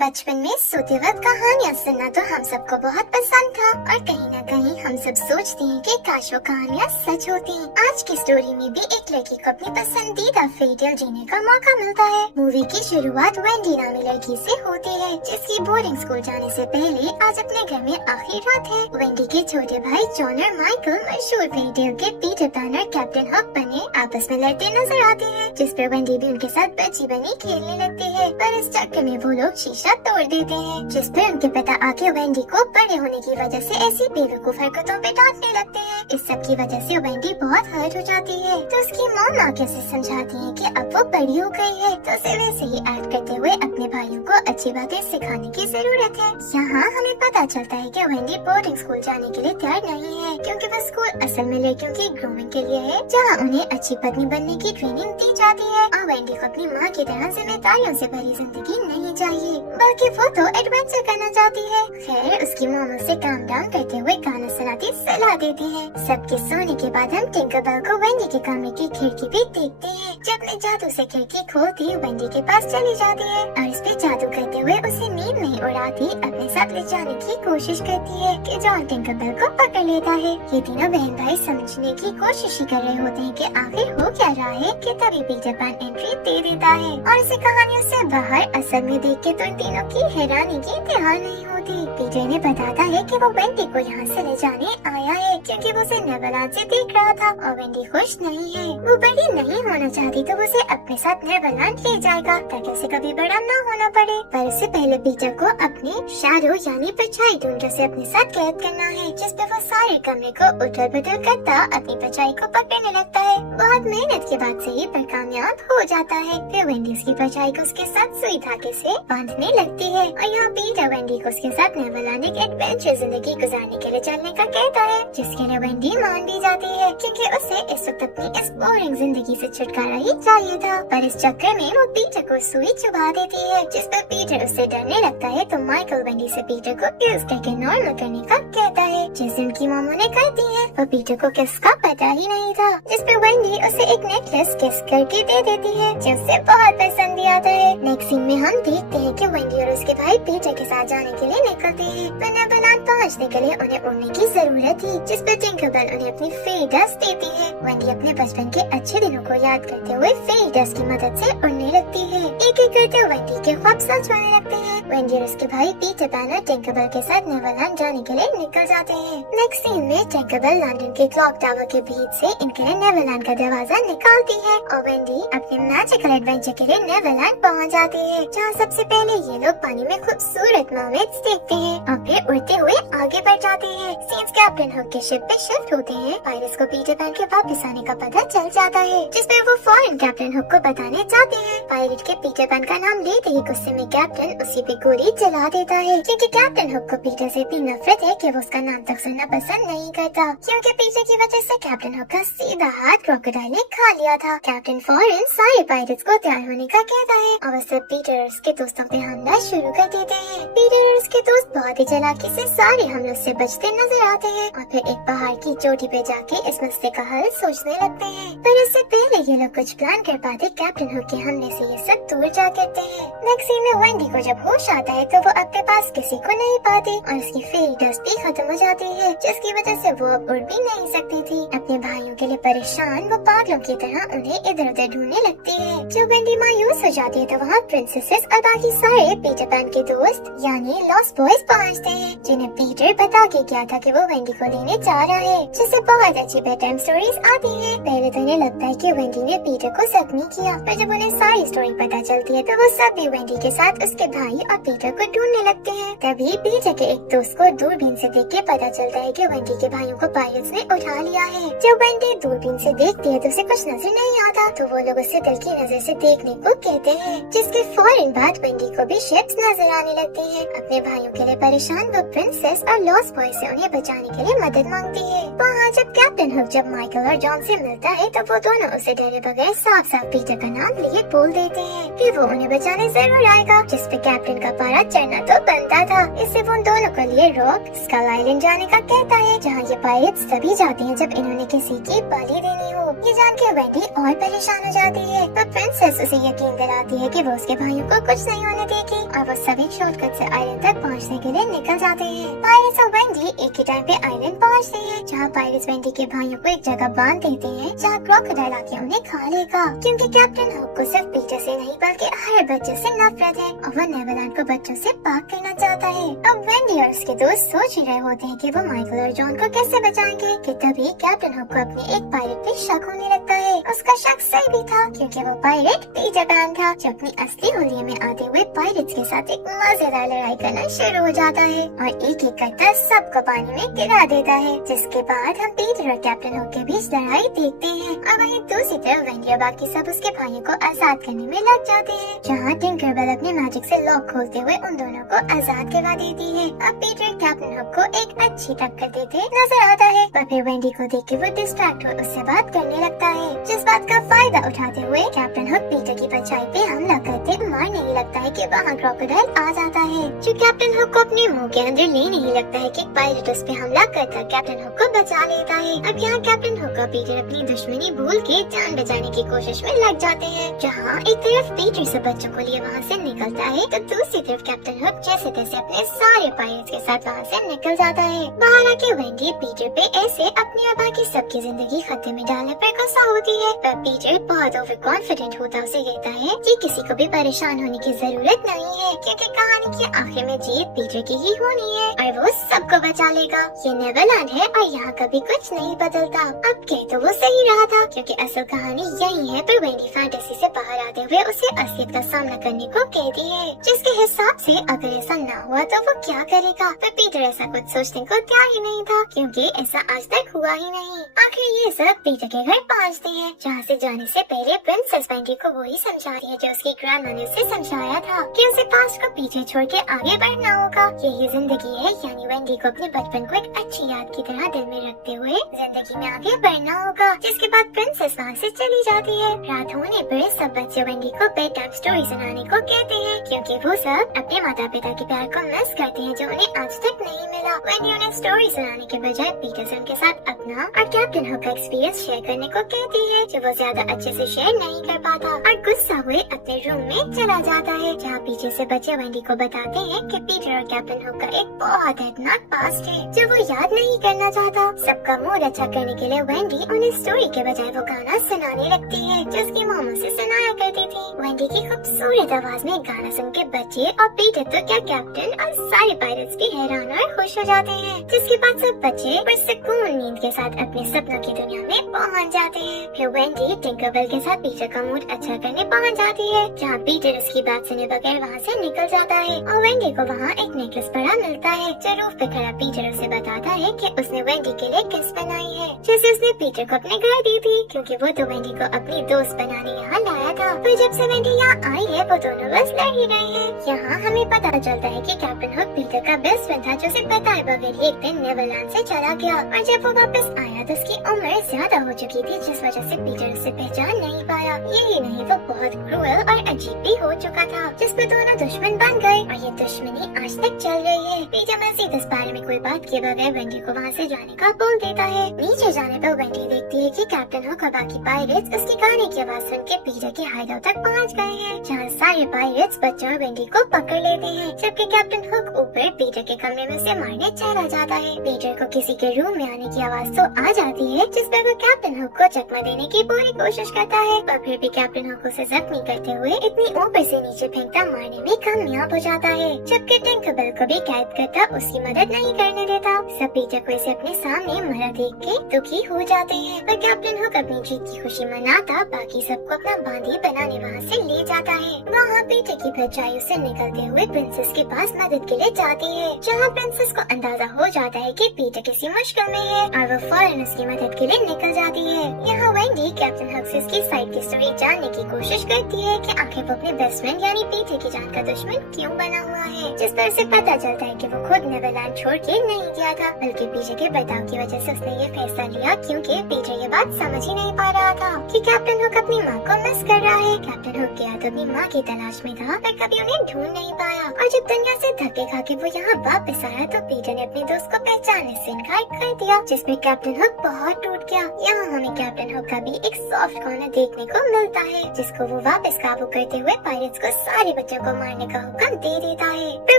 बचपन में सोते वक्त कहानियाँ सुनना तो हम सबको बहुत पसंद था और कहीं न कहीं हम सब सोचते हैं कि काश वो कहानियाँ सच होती। आज की स्टोरी में भी एक लड़की को अपनी पसंदीदा फेरी टेल जीने का मौका मिलता है। मूवी की शुरुआत वेंडी नामी लड़की से होती है जिसकी बोर्डिंग स्कूल जाने से पहले आज अपने घर में आखिरी रात है। वेंडी के छोटे भाई जॉन और माइकल मशहूर फेरी टेल के पीटर पैन और कैप्टन हक बने आपस में लड़ते नजर आते हैं, जिस पर वेंडी भी उनके साथ बच्ची बनी खेलने लगती है। पर इस चक्कर में वो लोग शीशा तोड़ देते हैं, जिस पर उनके पिता आके वेंडी को बड़े होने की वजह से ऐसी बेवकूफ हरकतों पे डांटने लगते हैं। इस सब की वजह से वेंडी बहुत हर्ट हो जाती है, तो उसकी मॉम आके उसे समझाती है कि अब वो बड़ी हो गई है, तो उसे वैसे ही एक्ट करते हुए अपने भाइयों को अच्छी बातें सिखाने की जरूरत है। यहाँ हमें पता चलता है कि वेंडी बोर्डिंग स्कूल जाने के लिए तैयार नहीं है, क्योंकि वो स्कूल असल में लड़कियों की ग्रूमिंग के लिए है, जहाँ उन्हें अच्छी पत्नी बनने की ट्रेनिंग दी जाती है। और वेंडी को अपनी माँ की तरह जिम्मेदारियों से भरी जिंदगी नहीं चाहिए, बल्कि वो तो एडवेंचर करना चाहती है। खैर उसकी मॉम उसे काम डाउन करते हुए गाना सुनाती सलाह देती है। सबके सोने के बाद हम टिंकरबेल को वेंडी के कमरे की खिड़की पे देखते हैं, जो अपने जादू से खिड़की खोलती वेंडी के पास चली जाती है और इस पे जादू करते हुए उसे नींद में उड़ाती अपने साथ ले जाने की कोशिश करती है कि जॉन टिंकरबेल को पकड़ लेता है। ये तीनों बहन भाई समझने की कोशिश ही कर रहे होते हैं कि आखिर हो क्या रहा है, कि तभी पीटर पैन एंट्री दे देता है और इसे कहानियों से बाहर असल में देख के तो इन तीनों की हैरानी की इंतहा नहीं होती। पीटर ने बताता है कि वो वेंडी को यहाँ से ले जाने आया है, क्योंकि वो उसे नेवरलैंड से देख रहा था और वेंडी खुश नहीं है। वो बड़ी नहीं होना चाहती, तो वो उसे अपने साथ नेवरलैंड ले जाएगा ताकि उसे कभी बड़ा न होना पड़े। पर उससे पहले पीटर को अपने शैडो यानी परछाई ढूंढ से अपने साथ कैद करना है, जिस पे वो सारे कमरे को उथल पुथल करता अपनी परछाई को पकड़ने लगता है। बहुत मेहनत के बाद सही पर कामयाब हो जाता है। फिर वेंडी उसकी परछाई को उसके साथ सुई धागे से बांधने लगती है और यहाँ पीटर वेंडी को उसके साथ नेवरलैंड एक एडवेंचर जिंदगी गुजारने के लिए चलने का कहता है, जिसके लिए वेंडी मान भी जाती है, क्योंकि उसे इस वक्त अपनी इस बोरिंग जिंदगी से छुटकारा ही चाहिए था। पर इस चक्कर में वो पीटर को सुई चुभा देती है, जिस पर पीटर उससे डरने लगता है। तो माइकल वेंडी से पीटर को किस करके नॉर्मल करने का कहता है, जैसे उनकी मामू ने कहती है। वो पीटर को किस का पता ही नहीं था, जिस पर वेंडी उसे एक नेकलेस किस करके दे देती है, जो उसे बहुत पसंद भी आता है। नेक्स्ट सीन में हम देखते हैं कि वेंडी और उसके भाई पीटर के साथ जाने के लिए निकलते हैं। पर नेवरलैंड पहुंचने के लिए उन्हें उड़ने की जरूरत थी, जिस पर टिंकरबेल उन्हें अपनी फेरी डस्ट देती है। वेंडी अपने बचपन के अच्छे दिनों को याद करते हुए फेरी डस्ट की मदद से उड़ने लगती है। एक एक करते वेंडी के ख्वाब सच होने लगते हैं। वेंडी और उसके भाई पीटर पैन और टिंकरबेल के साथ नेवरलैंड जाने के लिए निकल जाते हैं। नेक्स्ट सीन में टिंकरबेल लंदन के क्लॉक टावर के बीच से इनके लिए नेवरलैंड का दरवाजा निकालती है और वेंडी अपने मैजिकल एडवेंचर के लिए नेवरलैंड पहुंच जाती है, जहाँ सबसे पहले ये लोग पानी में खूबसूरत मरमेड्स देखते हैं और फिर उड़ते हुए आगे बढ़ जाते हैं। सीन्स कैप्टन हुक के शिप पे शिफ्ट होते हैं। पायरेट्स को पीटर पैन के वापस आने का पता चल जाता है, जिसमें वो फौरन कैप्टन हुक को बताने जाते हैं। पायरेट के पीटर पैन का नाम लेते ही गुस्से में कैप्टन उसी पे गोली चला देता है, क्योंकि कैप्टन हुक को पीटर से इतनी नफरत है कि वो उसका नाम तक सुनना पसंद नहीं करता, क्योंकि पीटर की वजह से कैप्टन हुक का सीधा हाथ क्रोकोडाइल ने खा लिया था। कैप्टन फौरन सारे पायरेट्स को तैयार होने का कहता है और वो सब पीटर और उसके दोस्तों पे हमला शुरू कर देते हैं। पीटर और उसके दोस्त बहुत ही चालाकी से सारे हमलों से बचते नजर आते हैं और फिर एक पहाड़ की चोटी पे जाके इस मसले का हल सोचने लगते हैं। पर इससे पहले ये लोग कुछ प्लान कर पाते कैप्टन हुक के हमले से ये सब दूर जा करते हैं। नेक्स्ट सीन में वेंडी को जब होश आता है तो वो अपने पास किसी को नहीं पाती और उसकी फेरी डस्ट भी खत्म हो जाती है, जिसकी वजह से वो अब उड़ भी नहीं सकती थी। अपने भाइयों के लिए परेशान वो पागलों की तरह उन्हें इधर उधर ढूंढने लगती है। जब वेंडी मायूस हो जाती है तो वहाँ प्रिंसेसेस और बाकी सारे पीटर पैन के दोस्त यानी लॉस्ट बॉयज पहुँचते हैं, जिन्हें पीटर बता के क्या था कि वो वेंडी को लेने जा रहा है, जिससे बहुत अच्छी बेड टाइम स्टोरीज आती हैं। पहले तो इन्हें लगता है कि वेंडी ने पीटर को जख्मी किया, पर जब उन्हें सारी स्टोरी पता चलती है तो वो सब भी वेंडी के साथ उसके भाई और पीटर को ढूंढने लगते हैं। तभी पीटर के एक दोस्त को दूरबीन से देख के पता चलता है कि वेंडी के भाइयों को पायरेट्स ने उठा लिया है। जब वेंडी दूरबीन से देखती है तो उसे कुछ नजर नहीं आता, तो वो लोग उसे दिल की नजर से देखने को कहते हैं, जिसके फौरन बाद वेंडी को भी शिप्स नजर आने लगती है। अपने भाइयों के लिए परेशान वो प्रिंसेस और लॉस्ट बॉय से उन्हें बचाने के लिए मदद मांगती है। वहाँ जब कैप्टन हुक जब माइकल और जॉन से मिलता है तो वो दोनों उसे डरे बगैर साफ साफ पीटर का नाम लिए बोल देते हैं कि वो उन्हें बचाने जरूर आएगा, जिस पे कैप्टन का पारा चढ़ना तो बनता था। इससे वो दोनों को लिए रॉक स्कल आइलैंड जाने का कहता है, जहाँ ये पायरेट्स तभी जाते हैं जब इन्होंने किसी की बलि देनी हो। ये जान के वेंडी और परेशान हो जाती है, तो प्रिंसेस उसे यकीन दिलाती है कि वो उसके भाइयों को कुछ नहीं होने देगी और वो सभी शॉर्टकट से आइलैंड तक पहुंचने के लिए निकल जाते हैं। पायरेट्स और वेंडी एक ही टाइम पे आइलैंड पहुंचते हैं, जहां पायरेट्स वेंडी के भाइयों को एक जगह बांध देते हैं जहां क्रोकोडाइल आके उन्हें खा लेगा, क्योंकि कैप्टन हुक को सिर्फ पीटर से नहीं बल्कि हर बच्चे से नफरत है और वो नेवरलैंड को बच्चों से पाक करना चाहता है। अब वेंडी और उसके दोस्त सोच ही रहे होते हैं कि वो माइकल और जॉन को कैसे बचाएंगे कि तभी कैप्टन हुक को अपने एक पायरेट पे शक होने लगता है। उसका शक सही भी था, क्योंकि वो पायरेट पीटर पैन था जो अपनी असली हुलिये में आते हुए पायरेट्स के साथ एक मजेदार लड़ाई करना शुरू हो जाता है और एक एक करता सबको पानी में गिरा देता है, जिसके बाद हम पीटर और कैप्टन हुक के बीच लड़ाई देखते हैं। और वहीं दूसरी तरफ वेंडी और बाकी सब उसके भाइयों को आजाद करने में लग जाते हैं, जहाँ टिंकरबेल अपने मैजिक से लॉक खोलते हुए उन दोनों को आजाद करवा देती है। अब पीटर कैप्टन हुक को एक अच्छी टक्कर देते नजर आता है, पर फिर वेंडी को देख के वो डिस्ट्रैक्ट हो उससे बात करने लगता है, जिस बात का फायदा उठाते हुए कैप्टन हुक पीटर की परछाई पे हमला करते मारने ही लगता है कि वहाँ क्रोकोडाइल आ जाता है, जो कैप्टन हुक को अपने मुंह के अंदर लेने ही लगता है कि पायरेट उस पे हमला करता कैप्टन हुक को बचा लेता है। अब यहाँ कैप्टन हुक और पीटर अपनी दुश्मनी भूल के जान बचाने की कोशिश में लग जाते हैं, जहाँ एक तरफ पीटर सब बच्चों को लिए वहाँ से निकलता है तो दूसरी तरफ कैप्टन हुक जैसे तैसे अपने सारे पायरेट्स के साथ वहाँ से निकल जाता है। बाहर आके वेंडी पीटर पे ऐसे अपनी और बाकी सबकी जिंदगी खतरे में डालने पर गुस्सा होती है, पर पीटर बहुत ओवर कॉन्फिडेंट होता उसे कहता है कि किसी को भी परेशान होने की जरूरत नहीं है, क्योंकि कहानी के आखिर में जीत पीटर की ही होनी है और वो सबको बचा लेगा। ये नेवरलैंड है और यहाँ कभी कुछ नहीं बदलता। अब कह तो वो सही रहा था, क्योंकि असल कहानी यही है, पर वेंडी फैंटेसी से बाहर आते हुए उसे असलियत का सामना करने को कहती है, जिसके हिसाब से अगर ऐसा ना हुआ तो वो क्या करेगा। पर पीटर ऐसा कुछ सोचने को तैयार ही नहीं था, क्योंकि ऐसा आज तक हुआ ही नहीं। आखिर ये सब पीटर के घर पहुँचते हैं, जहाँ से जाने से पहले प्रिंसेस वेंडी को वही समझाती है जो उसकी ग्रैंडमा ने उसे समझाया था कि उसे पास्ट को पीछे छोड़ के आगे बढ़ना होगा। यही जिंदगी है, यानी वेंडी को अपने बचपन को एक अच्छी याद की तरह दिल में रखते हुए जिंदगी में आगे बढ़ना होगा। जिसके बाद प्रिंसेस वहाँ से चली जाती है। रात होने पर सब बच्चे वेंडी को बेड टाइम स्टोरी सुनाने को कहते हैं, क्योंकि वो सब अपने माता पिता के प्यार को मिस करते हैं जो उन्हें आज तक नहीं मिला। वेंडी उन्हें स्टोरी सुनाने के बजाय पीटरसन के साथ अपना और कैप्टन हुक का एक्सपीरियंस शेयर करने को कहती है, जो वो ज्यादा अच्छे से शेयर नहीं कर पाता और गुस्सा हुए अपने रूम में चला जाता है, जहाँ पीछे से बच्चे वेंडी को बताते हैं कि पीटर और कैप्टन हुक का एक बहुत दर्दनाक पास्ट है जो वो याद नहीं करना चाहता। सबका मूड अच्छा करने के लिए वेंडी उन्हें स्टोरी के बजाय वो गाना सुनाने लगती है जो उसकी मामा से सुनाया करती थी। वेंडी की खूबसूरत आवाज में गाना सुन के बच्चे और पीटर तो क्या कैप्टन और सारे पायरेट्स भी हैरान और खुश हो जाते हैं, जिसके बाद सब बच्चे पुरसुकून नींद के साथ अपने सपनों की दुनिया में पहुँच जाते हैं। फिर वेंडी टिंकरबेल के साथ पीटर का मूड अच्छा करने पहुँच जाती है, जहाँ पीटर उसकी बात सुने बगैर वहाँ से निकल जाता है और वेंडी को वहाँ एक नेकलेस पड़ा मिलता है, जो रूफ पे खड़ा पीटर उसे बताता है कि उसने वेंडी के लिए किस बनाई है, जैसे उसने पीटर को अपने घर दी थी, क्योंकि वो तो वेंडी को अपनी दोस्त बनाने यहाँ लाया था। फिर जब से वेंडी यहाँ आई है वो दोनों बस लड़ ही रहे हैं। यहाँ हमें पता चलता है कि कैप्टन हुक पीटर का बेस्ट फ्रेंड था, जो उसे बताए बगैर ही एक दिन नेवरलैंड से चला गया और जब वो वापस आया तो उसकी उम्र ज्यादा हो चुकी थी, जिस वजह से पीटर उसे पहचान नहीं पाया। यही नहीं, वो बहुत क्रूएल और अजीब भी हो चुका था, जिसपे दोनों दुश्मन बन गए और ये दुश्मनी आज तक चल रही है। पीटर मजीद इस बारे में कोई बात किए बगैर वेंडी को वहाँ से जाने का बोल देता है। नीचे जाने पर वेंडी देखती है कि कैप्टन हुक और बाकी पायरेट्स उसकी गाने की आवाज सुन के पीटर के हाइडआउट तक पहुँच गए हैं, जहाँ सारे पायरेट्स बच्चों और वेंडी को पकड़ लेते हैं, जबकि कैप्टन हुक ऊपर पीटर के कमरे में उसे मारने चला जाता है। पीटर को किसी के रूम में आने की आवाज तो आ जाती है, जिस पर वो कैप्टन हुक को चकमा देने की पूरी कोशिश करता है, पर फिर भी कैप्टन हुक उसे जख्मी करते हुए इतनी ऊपर से नीचे फेंकता मारने में कामयाब हो जाता है, जबकि टिंकरबेल को भी कैद करता उसकी मदद नहीं करने देता। सब पीटर को इसे अपने सामने मरा देख के दुखी हो जाते हैं, पर कैप्टन हुक अपनी जीत की खुशी मनाता बाकी सबको अपना बांदी बनाने वहाँ से ले जाता है। वहाँ पीटर की परछाई उसे निकलते हुए प्रिंसेस के पास मदद के लिए जाती है, जहाँ प्रिंसेस को अंदाजा हो जाता है कि पीटर किसी मुश्किल में है और वो फौरन उसकी मदद के लिए निकल जाती है। यहाँ वेंडी कैप्टन हुक से उसकी साइड की स्टोरी जानने की कोशिश करती है कि आखिर वो अपने बेस्ट फ्रेंड यानी पीटर की जान का दुश्मन क्यों बना हुआ है, जिस पर उसे पता चलता है कि वो खुद नेवरलैंड छोड़ के नहीं गया था, बल्कि पीटर के बर्ताव की वजह से उसने ये फैसला लिया, क्योंकि पीटर ये बात समझ ही नहीं पा रहा था कि कैप्टन हुक अपनी माँ को मिस कर रहा है। कैप्टन हुक गया तो अपनी माँ की तलाश में था, पर कभी उन्हें ढूंढ नहीं पाया और जब दुनिया से धक्के खा के वो यहाँ वापस आया तो पीटर ने अपने दोस्त को पहचानने से इनकार कर दिया, जिसमें कैप्टन हुक बहुत टूट गया। यहाँ हमें कैप्टन हुक का भी एक सॉफ्ट कॉर्नर देखने को मिलता है, जिसको वो वापस काबू करते हुए पायरेट्स को सारे बच्चों को मारने का हुक्म दे देता है। पर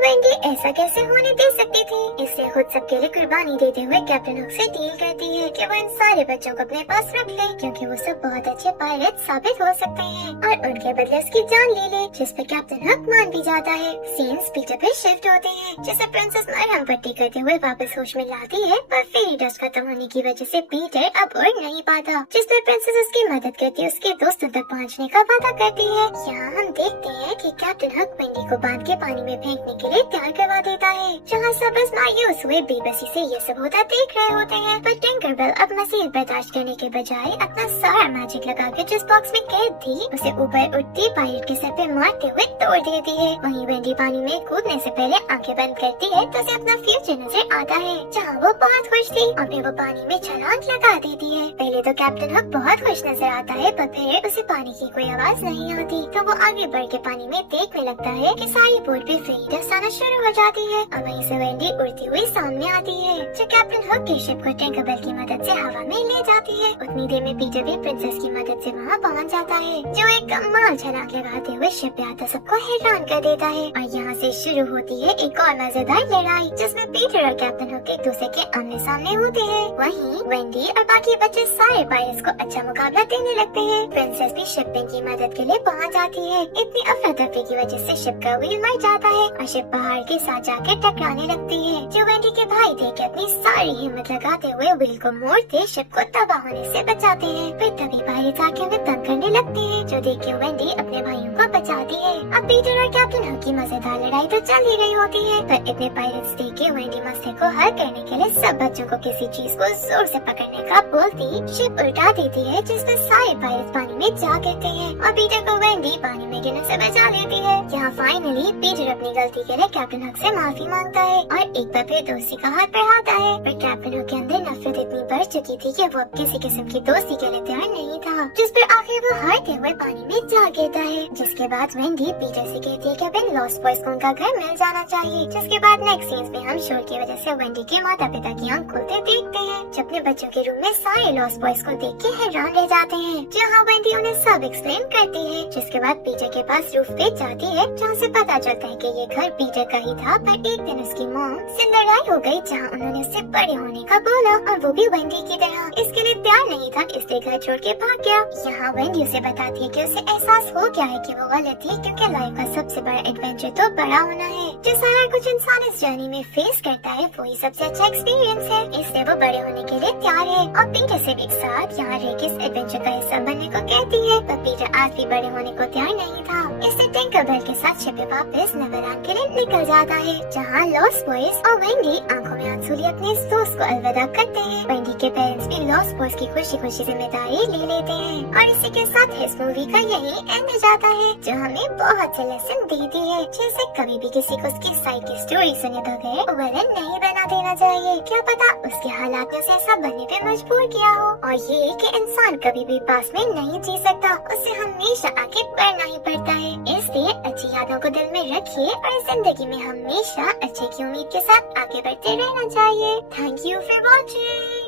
वेंडी ऐसा कैसे होने दे सकती थी, इसलिए खुद सबके लिए कुर्बानी देते हुए कैप्टन हुक से डील करती है कि वो इन सारे बच्चों को अपने पास रख ले, क्योंकि वो सब बहुत अच्छे पायरेट साबित हो सकते हैं और उनके बदले उसकी जान ले ले, जिस पे कैप्टन हुक मान भी जाता है। सीन्स पीटर पे शिफ्ट होते हैं, जिसे प्रिंसेस मरहम पट्टी करते हुए वापस होश में लाती है, पर फेरी डस्ट खत्म होने की वजह से पीटर अब उड़ नहीं पाता, जिसमें प्रिंसेस उसकी मदद करती है, उसके दोस्तों तक पहुंचने का वादा करती है। यहाँ हम देखते हैं कि कैप्टन हुक वेंडी को बांध के पानी में फेंकने के लिए तैयार करवा देता है, जहाँ सब बस मायूस हुए बेबसी से ये सब होता देख रहे होते हैं। पर टिंकरबेल अब मजीद बर्दाश्त करने के बजाय अपना सारा मैजिक लगा के जिस बॉक्स में कैद थी उसे ऊपर उठती पायरेट के सर पे मारते हुए तोड़ देती है। वहीं वेंडी पानी में कूदने से पहले आंखें बंद करती है तो उसे अपना फ्यूचर नजर आता है, जहाँ वो बहुत खुश थी और फिर वो पानी में छलांग लगा देती है। पहले तो कैप्टन हुक बहुत खुश नजर आता है, पर फिर उसे पानी की कोई आवाज नहीं आती, तो वो आगे बढ़ के पानी में देखने लगता है कि सारी बोट पे फेरी डस्ट आना शुरू हो जाती है और वहीं से वेंडी उड़ती हुई सामने आती है, जो कैप्टन हुक के शिप को टिंकरबेल की मदद से हवा में ले जाती है। उतनी देर में पीटर भी प्रिंसेस की मदद से वहाँ पहुँच जाता है, जो एक कमाल छलांग लगाते हुए शिप पे आता सबको हैरान कर देता है। और यहाँ से शुरू होती है एक और मजेदार लड़ाई, जिसमें पीटर और कैप्टन हुक एक दूसरे के आमने सामने होते हैं। वहीं वेंडी और बाकी बच्चे सारे पायरेट्स को अच्छा मुकाबला देने लगते हैं। प्रिंसेस भी शिपिंग की मदद के लिए पहुँच जाती है। इतनी अफरा तफरी की वजह से शिप का व्हील मर जाता है और शिप पहाड़ के साथ जाकर टकराने लगती है, जो वेंडी के भाई देख के अपनी सारी हिम्मत लगाते हुए व्हील को मोड़ते शिप को तबाह होने से बचाते हैं। फिर तभी पायरेट्स आके उन्हें तंग करने लगते हैं, जो देख के वेंडी अपने भाइयों को बचाती है। अब पीटर और कैप्टन हुक की मजेदार लड़ाई तो चल ही रही होती है, पर इतने पायरेट्स देख के वेंडी मसले को हल करने के लिए सब बच्चों को किसी चीज को जोर से पकड़ने का बोलती शिप उल्टा देती है, जिसमें सारे पायरेट्स पानी में जा गिरते हैं और पीटर को वेंडी पानी में गिरने से बचा लेती है। यहाँ फाइनली पीटर अपनी गलती के लिए कैप्टन हुक से माफी मांगता है और एक बार फिर दोस्ती का हाथ बढ़ाता है, पर कैप्टन हुक के अंदर नफरत इतनी बढ़ चुकी थी कि वो अब किसी किस्म की दोस्ती के लिए तैयार नहीं था, जिस पर आखिर वो हारते हुए पानी में जा गिरता है। जिसके बाद वेंडी पीटर से कहती है कि अब इन लॉस्ट बॉयज को उनका घर मिल जाना चाहिए। जिसके बाद नेक्स्ट सीन्स में हम शोर की वजह से वेंडी के माता पिता की आंख खुलते देखते हैं, जब अपने बच्चों के रूम में सारे लॉस्ट बॉयज को देख के हैरान रह जाते हैं, जहाँ वेंडी उन्हें सब एक्सप्लेन करती है। जिसके बाद पीटर के पास रूफ पे जाती है, जहाँ से पता चलता है कि ये घर पीटर का ही था, पर एक दिन उसकी मॉम से लड़ाई हो गई, जहाँ उन्होंने उससे बड़े होने का बोला और वो भी वेंडी की तरह इसके लिए तैयार नहीं था, इसलिए घर छोड़ के भाग गया। यहाँ वेंडी उसे बताती है कि उसे एहसास हो गया है कि वो गलत थी, क्योंकि लाइफ का सबसे बड़ा एडवेंचर तो बड़ा होना है। जो सारा कुछ इंसान इस जर्नी में फेस करता है वही सबसे अच्छा एक्सपीरियंस है, इसलिए वो बड़े होने के लिए तैयार है और पीटर से भी एक साथ यहाँ रह के इस एडवेंचर का हिस्सा बनने को कहती है। पर पीटर आज भी बड़े होने को तैयार नहीं था, इससे टिंकरबेल के साथ शिप पे वापस नेवरलैंड के लिए निकल जाता है, जहाँ लॉस्ट बॉयज और वेंडी आंखों में आंसू लिए अपने इस दोस्त को अलविदा करते हैं। वेंडी के पेरेंट्स भी लॉस्ट बॉयज की खुशी खुशी जिम्मेदारी ले लेते हैं और इसी के साथ इस मूवी का यही एंड हो जाता है, जो हमें बहुत से लेसन देती है, जैसे कभी भी किसी को उसकी साइड की स्टोरी सुने बगैर विलन नहीं बना देना चाहिए। क्या पता उसके हालात ने उसे ऐसा बनने पे मजबूर किया हो, और ये कि इंसान कभी भी पास में नहीं जी सकता, उससे हमेशा आगे बढ़ना ही पड़ता है। इसलिए अच्छी यादों को दिल में रखिए और जिंदगी में हमेशा अच्छे की उम्मीद के साथ आगे बढ़ते रहना चाहिए। Thank you for watching.